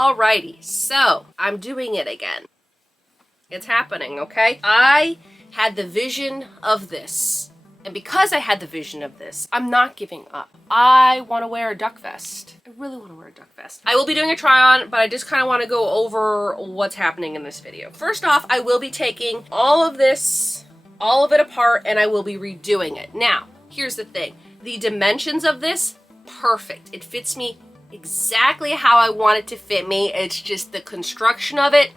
Alrighty, so I'm doing it again. It's happening, okay? I had the vision of this. And because I had the vision of this, I'm not giving up. I want to wear a duck vest. I really want to wear a duck vest. I will be doing a try on, but I just kind of want to go over what's happening in this video. First off, I will be taking all of this, all of it apart, and I will be redoing it. Now, here's the thing. The dimensions of this, perfect. It fits me exactly how I want it to fit me. It's just the construction of it,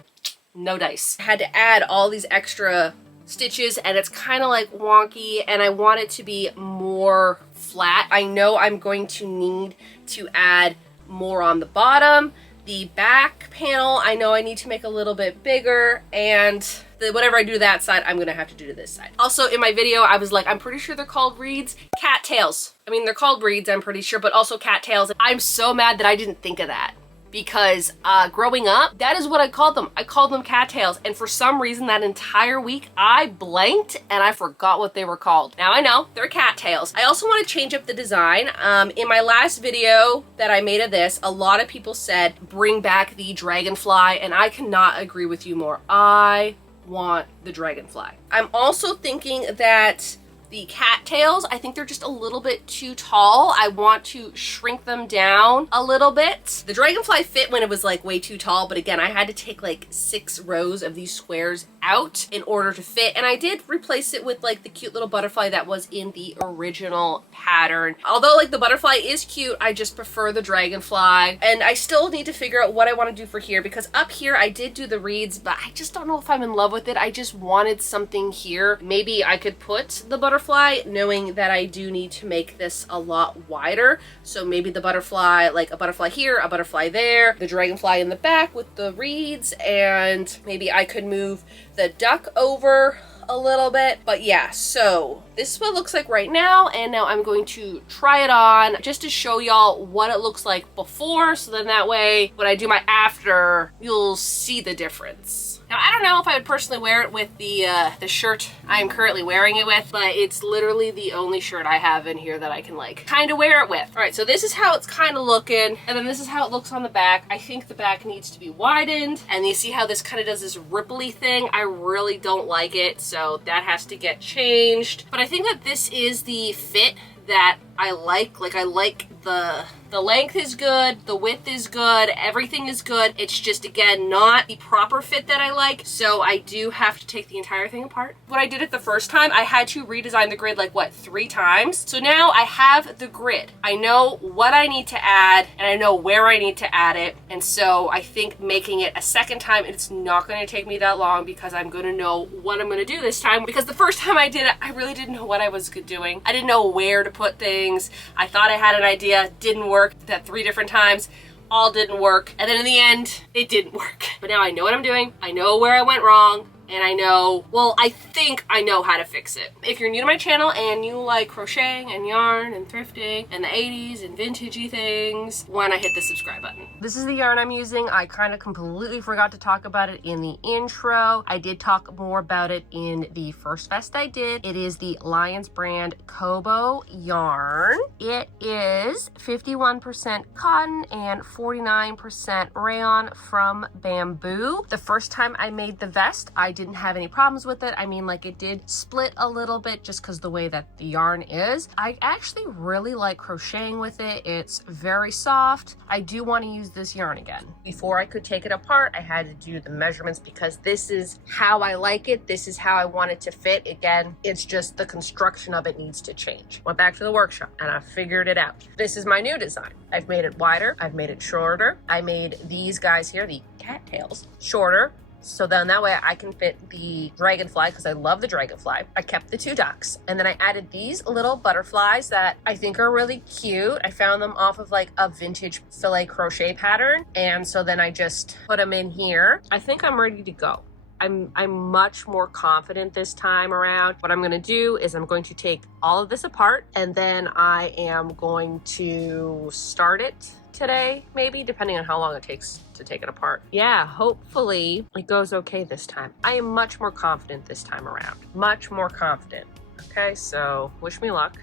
no dice. I had to add all these extra stitches and it's kind of like wonky, and I want it to be more flat. I know I'm going to need to add more on the bottom. The back panel, I know I need to make a little bit bigger, and whatever I do to that side, I'm gonna have to do to this side. Also, in my video, I was like, I'm pretty sure they're called reeds. Cattails. I mean, they're called reeds, I'm pretty sure, but also cattails. I'm so mad that I didn't think of that, because growing up, that is what I called them. I called them cattails, and for some reason that entire week I blanked and I forgot what they were called. Now I know they're cattails. I also want to change up the design. In my last video that I made of this, a lot of people said bring back the dragonfly, and I cannot agree with you more. I want the dragonfly. I'm also thinking that the cattails, I think they're just a little bit too tall. I want to shrink them down a little bit. The dragonfly fit when it was like way too tall, but again, I had to take like 6 rows of these squares out in order to fit, and I did replace it with like the cute little butterfly that was in the original pattern. Although like the butterfly is cute, I just prefer the dragonfly, and I still need to figure out what I want to do for here, because up here I did do the reeds, but I just don't know if I'm in love with it. I just wanted something here. Maybe I could put the butterfly, knowing that I do need to make this a lot wider. So maybe the butterfly, like a butterfly here, a butterfly there, the dragonfly in the back with the reeds, and maybe I could move the duck over a little bit. But yeah, so this is what it looks like right now, and now I'm going to try it on just to show y'all what it looks like before, so then that way when I do my after, you'll see the difference. Now, I don't know if I would personally wear it with the shirt I'm currently wearing it with, but it's literally the only shirt I have in here that I can like kind of wear it with. All right, so this is how it's kind of looking, and then this is how it looks on the back. I think the back needs to be widened, and you see how this kind of does this ripply thing? I really don't like it, so that has to get changed. But I think that this is the fit that I like. Like, I like the length is good, the width is good, everything is good. It's just, again, not the proper fit that I like, so I do have to take the entire thing apart. When I did it the first time, I had to redesign the grid like, what, 3 times? So now I have the grid. I know what I need to add, and I know where I need to add it, and so I think making it a second time, it's not going to take me that long, because I'm going to know what I'm going to do this time, because the first time I did it, I really didn't know what I was doing. I didn't know where to put things. I thought I had an idea, didn't work. Did that 3 different times, all didn't work, and then in the end it didn't work. But now I know what I'm doing, I know where I went wrong, and I know, well, I think I know how to fix it. If you're new to my channel and you like crocheting and yarn and thrifting and the 80s and vintagey things, why not hit the subscribe button? This is the yarn I'm using. I kind of completely forgot to talk about it in the intro. I did talk more about it in the first vest I did. It is the Lions brand Kobo yarn. It is 51% cotton and 49% rayon from bamboo. The first time I made the vest, I didn't have any problems with it. I mean, like, it did split a little bit just because the way that the yarn is. I actually really like crocheting with it. It's very soft. I do want to use this yarn again. Before I could take it apart, I had to do the measurements, because this is how I like it. This is how I want it to fit. Again, it's just the construction of it needs to change. Went back to the workshop and I figured it out. This is my new design. I've made it wider. I've made it shorter. I made these guys here, the cattails, shorter. So then that way I can fit the dragonfly, because I love the dragonfly. I kept the 2 ducks, and then I added these little butterflies that I think are really cute. I found them off of like a vintage filet crochet pattern, and so then I just put them in here. I think I'm ready to go. I'm much more confident this time around. What I'm going to do is I'm going to take all of this apart, and then I am going to start it today, maybe, depending on how long it takes to take it apart. Yeah, hopefully it goes okay this time. I am much more confident this time around. Much more confident. Okay, so wish me luck.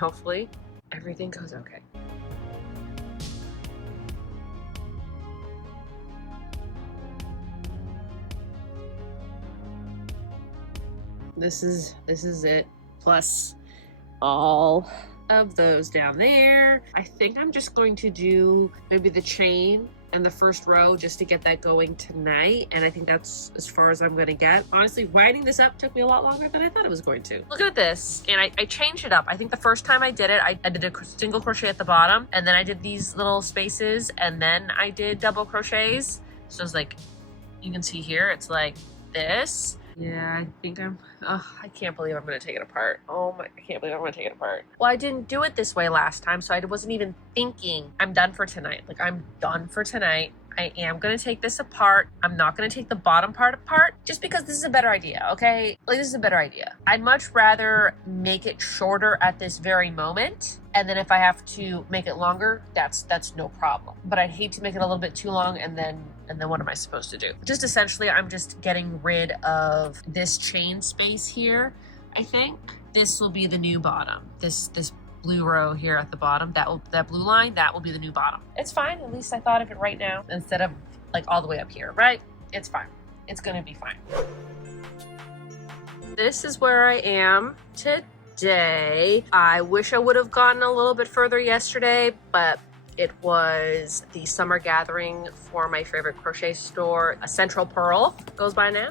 Hopefully everything goes okay. This is it. Plus all of those down there. I think I'm just going to do maybe the chain and the first row just to get that going tonight. And I think that's as far as I'm gonna get. Honestly, writing this up took me a lot longer than I thought it was going to. Look at this, and I changed it up. I think the first time I did it, I did a single crochet at the bottom, and then I did these little spaces, and then I did double crochets. So it's like, you can see here, it's like this. Yeah, I think I can't believe I'm gonna take it apart. Oh my, I can't believe I'm gonna take it apart. Well, I didn't do it this way last time, so I wasn't even thinking I'm done for tonight. Like, I'm done for tonight. I am gonna take this apart. I'm not gonna take the bottom part apart just because this is a better idea, okay? Like, this is a better idea. I'd much rather make it shorter at this very moment. And then if I have to make it longer, that's no problem. But I'd hate to make it a little bit too long and then what am I supposed to do? Just essentially, I'm just getting rid of this chain space here, I think. This will be the new bottom. This blue row here at the bottom, that blue line, that will be the new bottom. It's fine, at least I thought of it right now instead of like all the way up here, right? It's fine. It's gonna be fine. This is where I am today. I wish I would have gotten a little bit further yesterday, but it was the summer gathering for my favorite crochet store, a Central Pearl goes by now.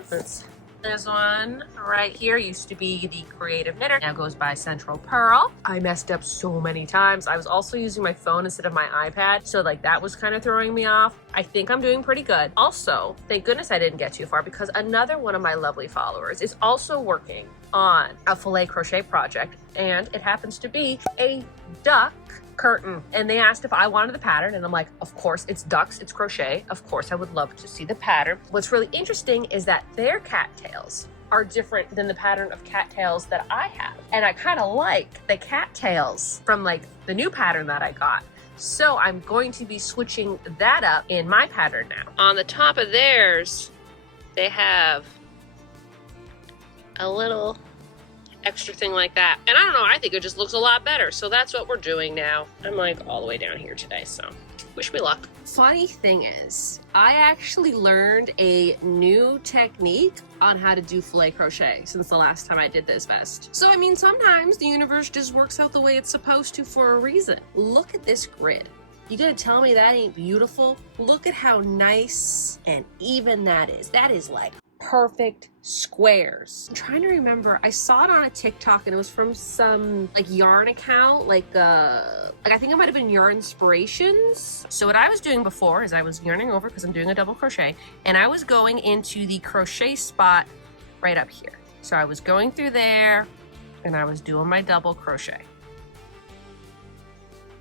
This one right here used to be the Creative Knitter, now goes by Central Pearl. I messed up so many times. I was also using my phone instead of my iPad, so like that was kind of throwing me off. I think I'm doing pretty good. Also, thank goodness I didn't get too far because another one of my lovely followers is also working on a filet crochet project, and it happens to be a duck curtain, and they asked if I wanted the pattern, and I'm like, of course, it's ducks, it's crochet, of course I would love to see the pattern. What's really interesting is that their cattails are different than the pattern of cattails that I have, and I kind of like the cattails from like the new pattern that I got. So I'm going to be switching that up in my pattern now. On the top of theirs, they have a little extra thing like that. And I don't know, I think it just looks a lot better. So that's what we're doing now. I'm like all the way down here today, so wish me luck. Funny thing is, I actually learned a new technique on how to do filet crochet since the last time I did this vest. So I mean, sometimes the universe just works out the way it's supposed to for a reason. Look at this grid. You gonna tell me that ain't beautiful? Look at how nice and even that is. That is like perfect squares. I'm trying to remember, I saw it on a TikTok and it was from some like yarn account, like I think it might have been Yarn Inspirations. So what I was doing before is I was yarning over because I'm doing a double crochet, and I was going into the crochet spot right up here. So I was going through there and I was doing my double crochet.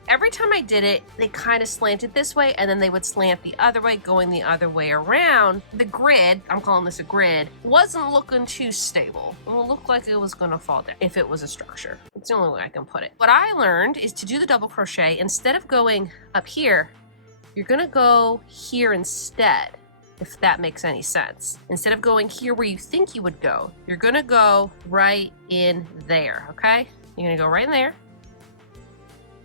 Every time I did it, they kind of slanted this way and then they would slant the other way, going the other way around. The grid, I'm calling this a grid, wasn't looking too stable. It looked like it was gonna fall down if it was a structure. It's the only way I can put it. What I learned is to do the double crochet, instead of going up here, you're gonna go here instead, if that makes any sense. Instead of going here where you think you would go, you're gonna go right in there, okay? You're gonna go right in there.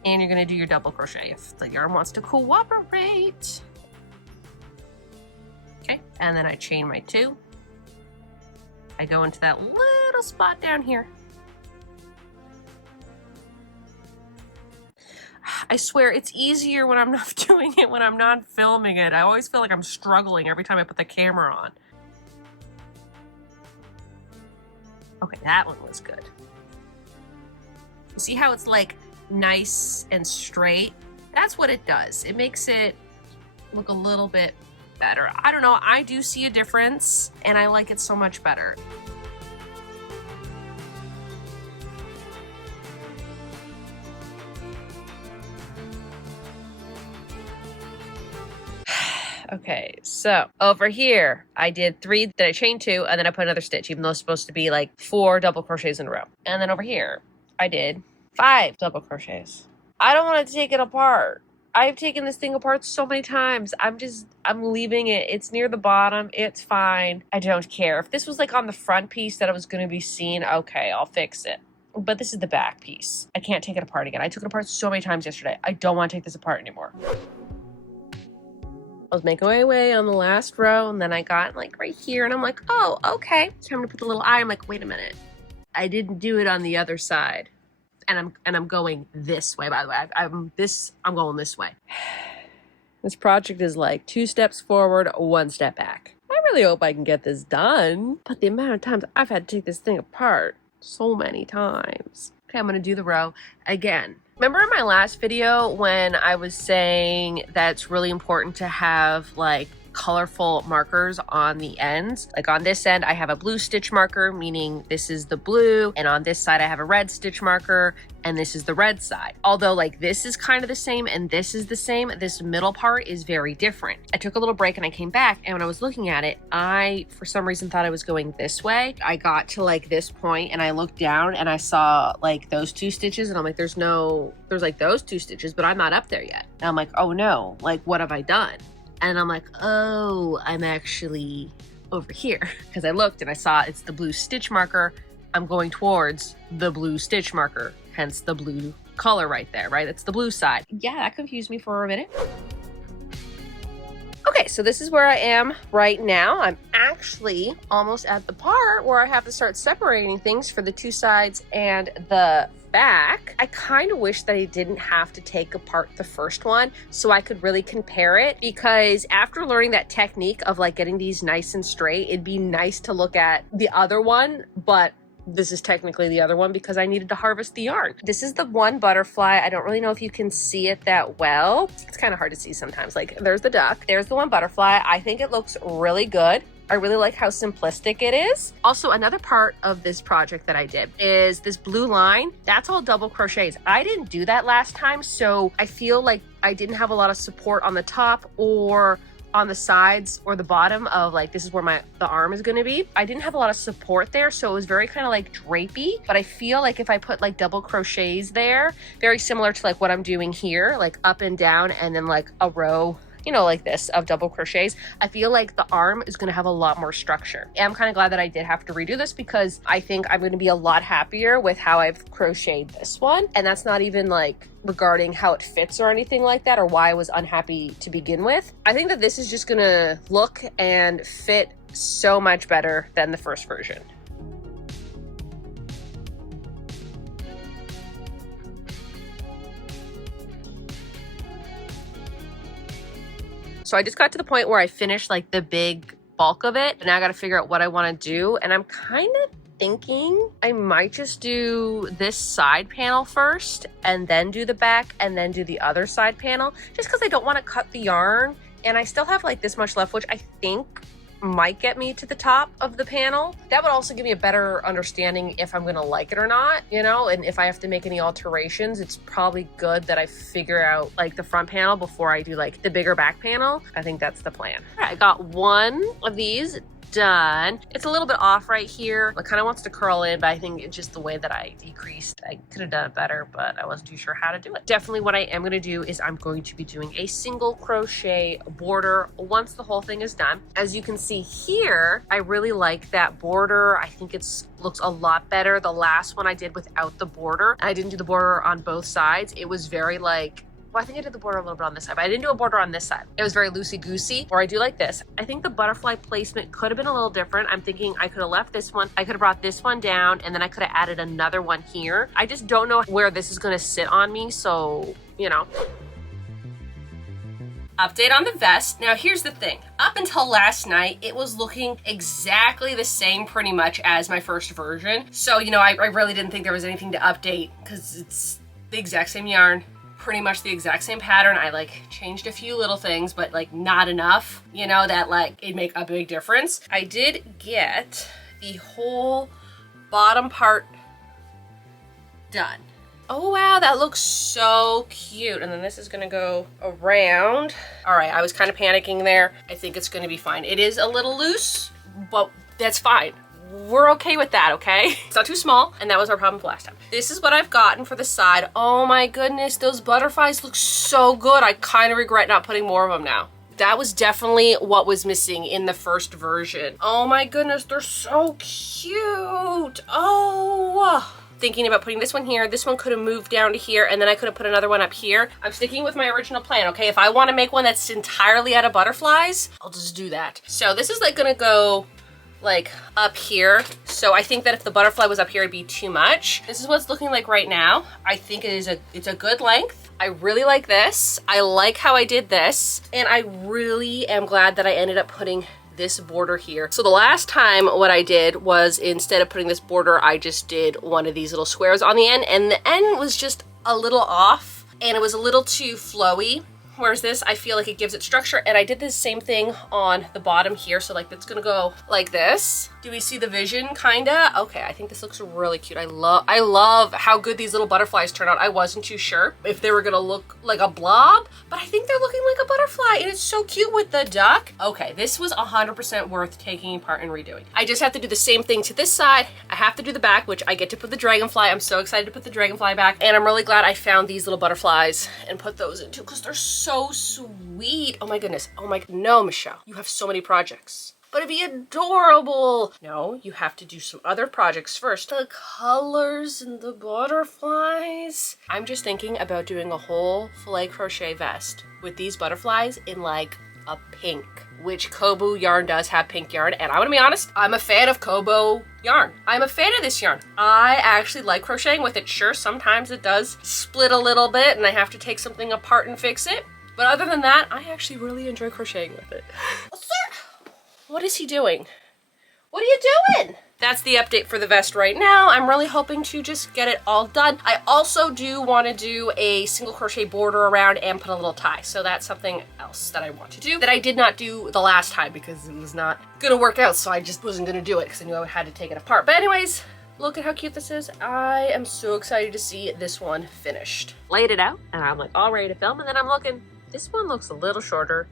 And you're gonna do your double crochet if the yarn wants to cooperate. Okay, and then I chain my 2. I go into that little spot down here. I swear it's easier when I'm not doing it, when I'm not filming it. I always feel like I'm struggling every time I put the camera on. Okay, that one was good. You see how it's like nice and straight? That's what it does. It makes it look a little bit better. I don't know, I do see a difference and I like it so much better. Okay, so over here, I did 3, then I chained 2, and then I put another stitch, even though it's supposed to be like 4 double crochets in a row. And then over here, I did 5 double crochets. I don't want to take it apart. I've taken this thing apart so many times. I'm leaving it. It's near the bottom. It's fine. I don't care. If this was like on the front piece that it was going to be seen, okay, I'll fix it. But this is the back piece. I can't take it apart again. I took it apart so many times yesterday. I don't want to take this apart anymore. I was making my way on the last row, and then I got like right here, and I'm like, oh, okay. It's time to put the little eye. I'm like, wait a minute. I didn't do it on the other side. And I'm going this way, by the way. I'm going this way. This project is like 2 steps forward, 1 step back. I really hope I can get this done. But the amount of times I've had to take this thing apart so many times. Okay, I'm gonna do the row again. Remember in my last video when I was saying that it's really important to have like colorful markers on the ends? Like on this end, I have a blue stitch marker, meaning this is the blue, and on this side I have a red stitch marker, and this is the red side. Although like this is kind of the same and this is the same, this middle part is very different. I took a little break and I came back, and when I was looking at it, I for some reason thought I was going this way. I got to like this point and I looked down and I saw like those 2 stitches, and I'm like, there's like those 2 stitches, but I'm not up there yet. And I'm like, oh no, like what have I done? And I'm like, oh, I'm actually over here. Because I looked and I saw it's the blue stitch marker. I'm going towards the blue stitch marker, hence the blue color right there, right? That's the blue side. Yeah, that confused me for a minute. Okay, so this is where I am right now. I'm actually almost at the part where I have to start separating things for the 2 sides and the back. I kind of wish that I didn't have to take apart the first one so I could really compare it, because after learning that technique of like getting these nice and straight, it'd be nice to look at the other one, but this is technically the other one because I needed to harvest the yarn. This is the one butterfly. I don't really know if you can see it that well. It's kind of hard to see sometimes. Like there's the duck, there's the one butterfly. I think it looks really good. I really like how simplistic it is. Also, another part of this project that I did is this blue line. That's all double crochets. I didn't do that last time, so I feel like I didn't have a lot of support on the top or on the sides or the bottom of like, this is where the arm is gonna be. I didn't have a lot of support there, so it was very kind of like drapey, but I feel like if I put like double crochets there, very similar to like what I'm doing here, like up and down and then like a row, you know, like this of double crochets, I feel like the arm is going to have a lot more structure. And I'm kind of glad that I did have to redo this because I think I'm going to be a lot happier with how I've crocheted this one. And that's not even like regarding how it fits or anything like that, or why I was unhappy to begin with. I think that this is just going to look and fit so much better than the first version. So I just got to the point where I finished like the big bulk of it, and now I got to figure out what I want to do. And I'm kind of thinking I might just do this side panel first and then do the back and then do the other side panel, just because I don't want to cut the yarn. And I still have like this much left, which I think might get me to the top of the panel. That would also give me a better understanding if I'm going to like it or not, you know, and if I have to make any alterations, it's probably good that I figure out like the front panel before I do like the bigger back panel. I think that's the plan. All right, I got one of these done. It's a little bit off right here. It kind of wants to curl in, but I think it's just the way that I decreased. I could have done it better, but I wasn't too sure how to do it. Definitely what I am going to do is I'm going to be doing a single crochet border once the whole thing is done. As you can see here, I really like that border. I think it's looks a lot better. The last one I did without the border, I didn't do the border on both sides. It was very like, well, I think I did the border a little bit on this side, but I didn't do a border on this side. It was very loosey-goosey, or I do like this. I think the butterfly placement could have been a little different. I'm thinking I could have left this one, I could have brought this one down, and then I could have added another one here. I just don't know where this is gonna sit on me, so, you know. Update on the vest. Now here's the thing. Up until last night, it was looking exactly the same pretty much as my first version. So, you know, I really didn't think there was anything to update because it's the exact same yarn, pretty much the exact same pattern. I like changed a few little things, but like not enough, you know, that like it'd make a big difference. I did get the whole bottom part done. Oh wow, that looks so cute. And then this is gonna go around. All right, I was kind of panicking there. I think it's gonna be fine. It is a little loose, but that's fine. We're okay with that, okay? It's not too small, and that was our problem last time. This is what I've gotten for the side. Oh my goodness, those butterflies look so good. I kind of regret not putting more of them now. That was definitely what was missing in the first version. Oh my goodness, they're so cute. Oh. Thinking about putting this one here. This one could have moved down to here, and then I could have put another one up here. I'm sticking with my original plan, okay? If I want to make one that's entirely out of butterflies, I'll just do that. So this is like gonna go like up here. So I think that if the butterfly was up here, it'd be too much. This is what it's looking like right now. I think it's a good length. I really like this. I like how I did this. And I really am glad that I ended up putting this border here. So the last time what I did was, instead of putting this border, I just did one of these little squares on the end, and the end was just a little off and it was a little too flowy. Whereas this, I feel like it gives it structure. And I did the same thing on the bottom here. So like it's gonna go like this. Do we see the vision kinda? Okay, I think this looks really cute. I love how good these little butterflies turn out. I wasn't too sure if they were gonna look like a blob, but I think they're looking like a butterfly, and it's so cute with the duck. Okay, this was 100% worth taking apart and redoing. I just have to do the same thing to this side. I have to do the back, which I get to put the dragonfly. I'm so excited to put the dragonfly back, and I'm really glad I found these little butterflies and put those in too, because they're so sweet. Oh my goodness. Oh my, no, Michelle, you have so many projects. But it'd be adorable. No, you have to do some other projects first. The colors and the butterflies. I'm just thinking about doing a whole filet crochet vest with these butterflies in like a pink, which Kobo yarn does have pink yarn. And I'm gonna be honest, I'm a fan of Kobo yarn. I'm a fan of this yarn. I actually like crocheting with it. Sure, sometimes it does split a little bit and I have to take something apart and fix it. But other than that, I actually really enjoy crocheting with it. What is he doing? What are you doing? That's the update for the vest right now. I'm really hoping to just get it all done. I also do want to do a single crochet border around and put a little tie. So that's something else that I want to do that I did not do the last time because it was not gonna work out. So I just wasn't gonna do it because I knew I had to take it apart. But anyways, look at how cute this is. I am so excited to see this one finished. Laid it out and I'm like all ready to film, and then I'm looking, this one looks a little shorter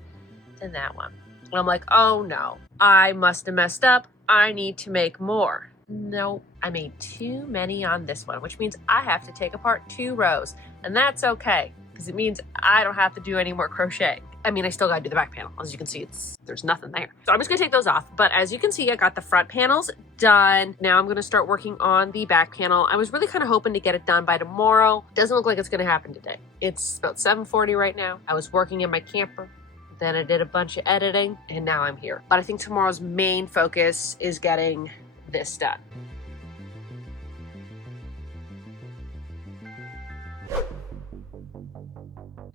than that one. And I'm like, oh no, I must have messed up. I need to make more. No, I made too many on this one, which means I have to take apart 2 rows. And that's okay, because it means I don't have to do any more crochet. I mean, I still gotta do the back panel. As you can see, there's nothing there. So I'm just gonna take those off. But as you can see, I got the front panels done. Now I'm gonna start working on the back panel. I was really kind of hoping to get it done by tomorrow. Doesn't look like it's gonna happen today. It's about 7:40 right now. I was working in my camper. Then I did a bunch of editing and now I'm here. But I think tomorrow's main focus is getting this done.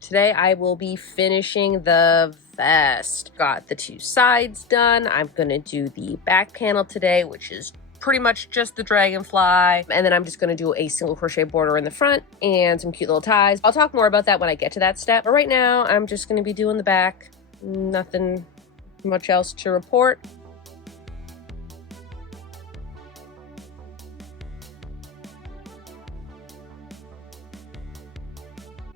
Today I will be finishing the vest. Got the 2 sides done. I'm gonna do the back panel today, which is pretty much just the dragonfly. And then I'm just gonna do a single crochet border in the front and some cute little ties. I'll talk more about that when I get to that step. But right now I'm just gonna be doing the back. Nothing much else to report.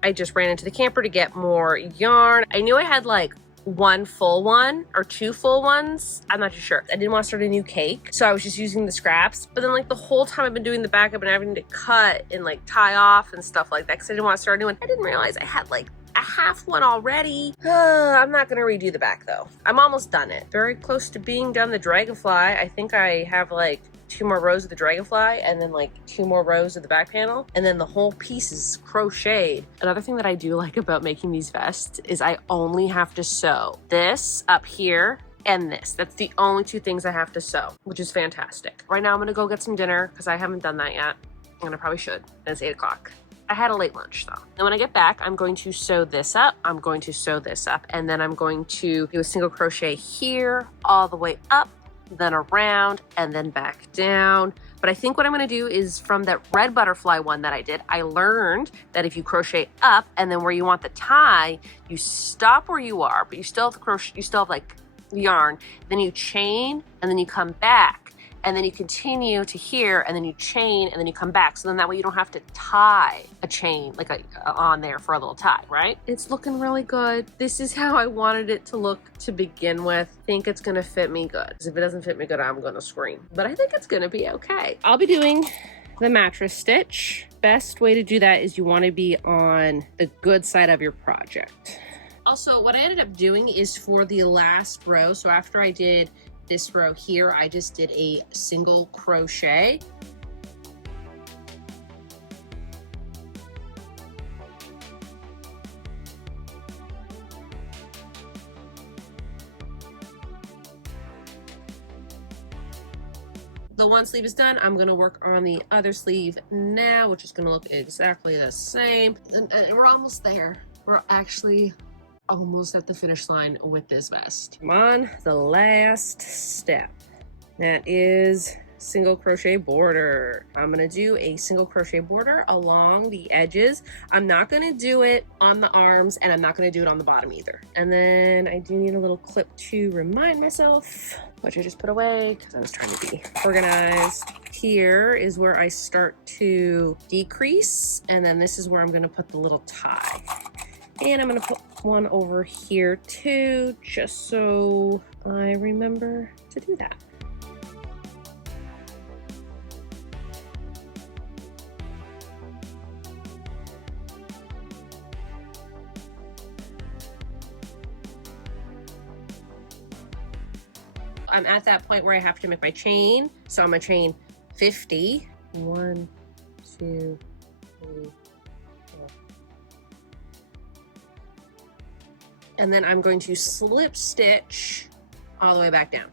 I just ran into the camper to get more yarn. I knew I had like 1 full one or 2 full ones. I'm not too sure. I didn't want to start a new cake, so I was just using the scraps. But then like the whole time I've been doing the back, I've been having to cut and like tie off and stuff like that because I didn't want to start a new one. I didn't realize I had like a half one already. I'm not gonna redo the back though. I'm almost done it. Very close to being done the dragonfly. I think I have like 2 more rows of the dragonfly and then like 2 more rows of the back panel, and then the whole piece is crocheted. Another thing that I do like about making these vests is I only have to sew this up here and this. That's the only 2 things I have to sew, which is fantastic. Right now I'm gonna go get some dinner because I haven't done that yet, and I probably should. And it's 8 o'clock. I had a late lunch though. And when I get back, I'm going to sew this up. I'm going to sew this up, and then I'm going to do a single crochet here all the way up, then around, and then back down. But I think what I'm gonna do is from that red butterfly one that I did, I learned that if you crochet up and then where you want the tie, you stop where you are, but you still have crochet, you still have like yarn, then you chain and then you come back. And then you continue to here, and then you chain, and then you come back. So then that way you don't have to tie a chain like on there for a little tie, right? It's looking really good. This is how I wanted it to look to begin with. I think it's gonna fit me good. Because if it doesn't fit me good, I'm gonna scream. But I think it's gonna be okay. I'll be doing the mattress stitch. Best way to do that is you wanna be on the good side of your project. Also, what I ended up doing is for the last row, so after I did this row here, I just did a single crochet. the one sleeve is done. I'm gonna work on the other sleeve now, which is gonna look exactly the same. And we're almost there. We're actually almost at the finish line with this vest. I'm on the last step. That is single crochet border. I'm gonna do a single crochet border along the edges. I'm not gonna do it on the arms, and I'm not gonna do it on the bottom either. And then I do need a little clip to remind myself, which I just put away because I was trying to be organized. Here is where I start to decrease, and then this is where I'm gonna put the little tie. And I'm gonna put one over here too, just so I remember to do that. I'm at that point where I have to make my chain. So I'm gonna chain 50. 1, 2, 3, 4. And then I'm going to slip stitch all the way back down.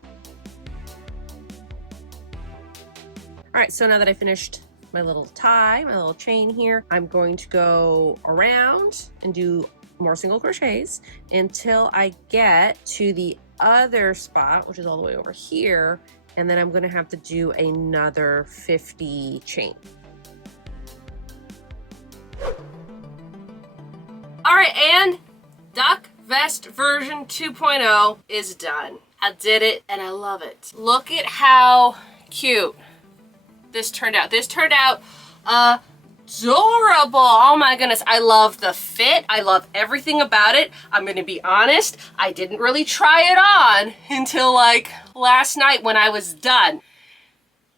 All right, so now that I finished my little tie, my little chain here, I'm going to go around and do more single crochets until I get to the other spot, which is all the way over here, and then I'm gonna have to do another 50 chain. All right, and duck vest version 2.0 is done. I did it and I love it. Look at how cute this turned out. This turned out adorable. Oh my goodness, I love the fit. I love everything about it. I'm gonna be honest, I didn't really try it on until like last night when I was done.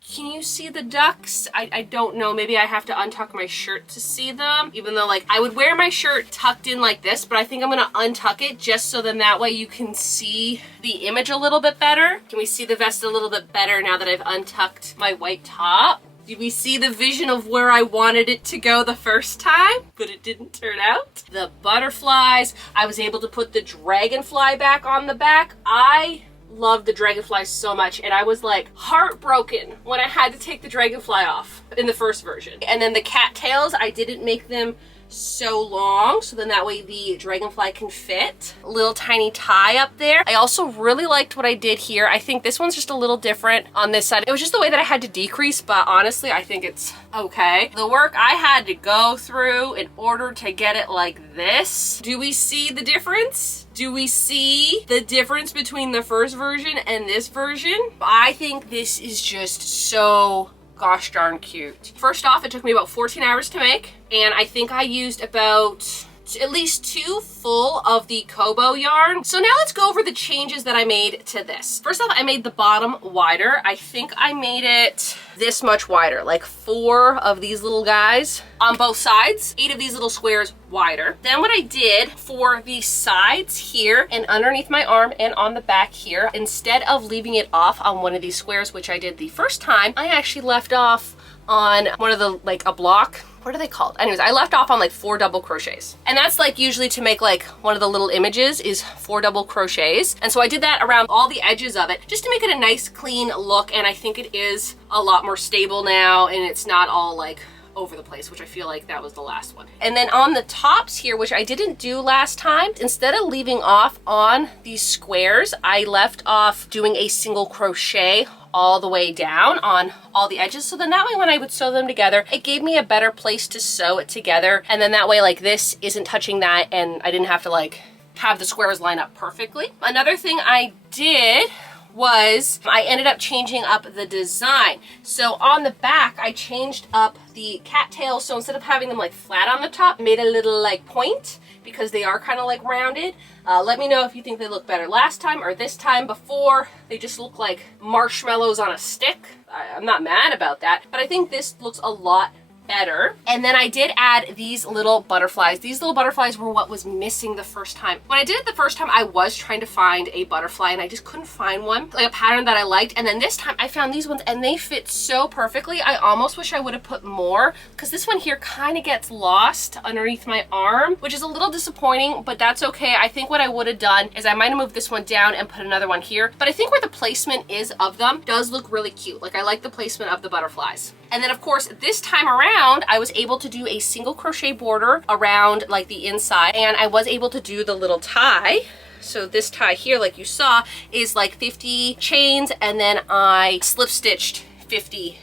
Can you see the ducks? I don't know, maybe I have to untuck my shirt to see them, even though like I would wear my shirt tucked in like this, but I think I'm gonna untuck it just so then that way you can see the image a little bit better. Can we see the vest a little bit better now that I've untucked my white top? Did we see the vision of where I wanted it to go the first time, but it didn't turn out? The butterflies, I was able to put the dragonfly back on the back. I love the dragonfly so much, and I was like heartbroken when I had to take the dragonfly off in the first version. And then the cattails, I didn't make them so long, so then that way the dragonfly can fit. A little tiny tie up there. I also really liked what I did here. I think this one's just a little different on this side. It was just the way that I had to decrease, but honestly, I think it's okay. The work I had to go through in order to get it like this. Do we see the difference? Do we see the difference between the first version and this version? I think this is just so gosh darn cute. First off, it took me about 14 hours to make, and I think I used about at least 2 full of the Kobo yarn. So now let's go over the changes that I made to this. First off, I made the bottom wider. I think I made it this much wider, like 4 of these little guys on both sides, 8 of these little squares wider. Then what I did for the sides here and underneath my arm and on the back here, instead of leaving it off on one of these squares, which I did the first time, I actually left off on one of the, like a block. What are they called? Anyways, I left off on like 4 double crochets. And that's like usually to make like one of the little images is 4 double crochets. And so I did that around all the edges of it just to make it a nice clean look. And I think it is a lot more stable now, and it's not all like over the place, which I feel like that was the last one. And then on the tops here, which I didn't do last time, instead of leaving off on these squares, I left off doing a single crochet all the way down on all the edges. So then that way when I would sew them together, it gave me a better place to sew it together. And then that way like this isn't touching that, and I didn't have to like have the squares line up perfectly. Another thing I did was I ended up changing up the design. So on the back, I changed up the cattails. So instead of having them like flat on the top, made a little like point, because they are kind of like rounded. Let me know if you think they look better last time or this time. Before, they just look like marshmallows on a stick. I'm not mad about that, but I think this looks a lot better. And then I did add these little butterflies. These little butterflies were what was missing the first time. When I did it the first time, I was trying to find a butterfly and I just couldn't find one, like a pattern that I liked. And then this time I found these ones and they fit so perfectly. I almost wish I would have put more, because this one here kind of gets lost underneath my arm, which is a little disappointing, but that's okay. I think what I would have done is I might have moved this one down and put another one here. But I think where the placement is of them does look really cute. Like, I like the placement of the butterflies. And then of course, this time around, I was able to do a single crochet border around like the inside, and I was able to do the little tie. So this tie here, like you saw, is like 50 chains, and then I slip stitched 50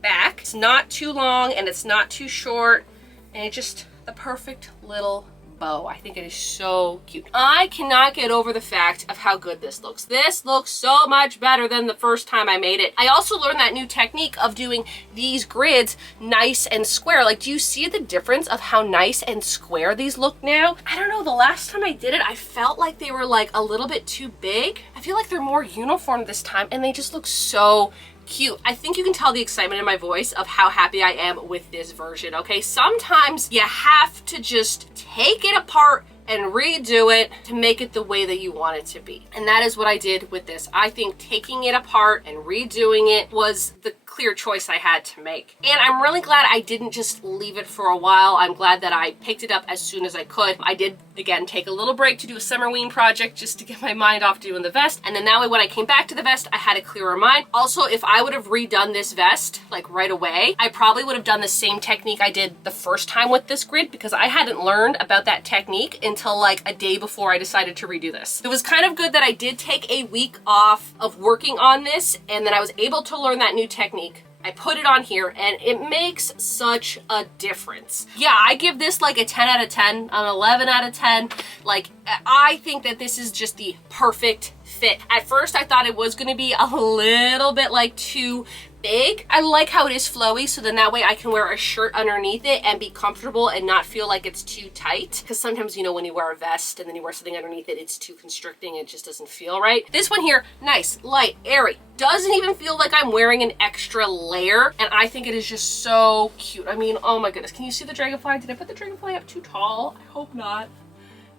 back. It's not too long and it's not too short, and it's just the perfect little bow. I think it is so cute. I cannot get over the fact of how good this looks. This looks so much better than the first time I made it. I also learned that new technique of doing these grids nice and square. Like, do you see the difference of how nice and square these look now? I don't know, the last time I did it, I felt like they were like a little bit too big. I feel like they're more uniform this time and they just look so cute. I think you can tell the excitement in my voice of how happy I am with this version, okay? Sometimes you have to just take it apart and redo it to make it the way that you want it to be. And that is what I did with this. I think taking it apart and redoing it was the clear choice I had to make. And I'm really glad I didn't just leave it for a while. I'm glad that I picked it up as soon as I could. I did, again, take a little break to do a summer wean project just to get my mind off doing the vest. And then that way when I came back to the vest, I had a clearer mind. Also, if I would have redone this vest like right away, I probably would have done the same technique I did the first time with this grid, because I hadn't learned about that technique until like a day before I decided to redo this. It was kind of good that I did take a week off of working on this, and then I was able to learn that new technique. I put it on here and it makes such a difference. Yeah, I give this like a 10 out of 10, an 11 out of 10. Like, I think that this is just the perfect fit. At first I thought it was gonna be a little bit like too big. I like how it is flowy, so then that way I can wear a shirt underneath it and be comfortable and not feel like it's too tight. Because sometimes, you know, when you wear a vest and then you wear something underneath it, it's too constricting. It just doesn't feel right. This one here, nice, light, airy. Doesn't even feel like I'm wearing an extra layer, and I think it is just so cute. I mean, oh my goodness. Can you see the dragonfly? Did I put the dragonfly up too tall? I hope not.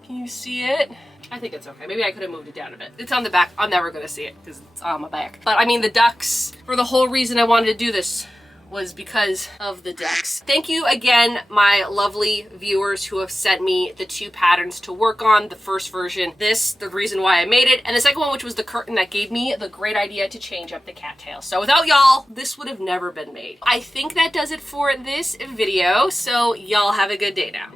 Can you see it? I think it's okay. Maybe I could have moved it down a bit. It's on the back. I'm never gonna see it because it's on my back. But I mean, the ducks, for the whole reason I wanted to do this was because of the ducks. Thank you again, my lovely viewers who have sent me the two patterns to work on. The first version, this, the reason why I made it, and the second one, which was the curtain that gave me the great idea to change up the cattail. So without y'all, this would have never been made. I think that does it for this video. So y'all have a good day now.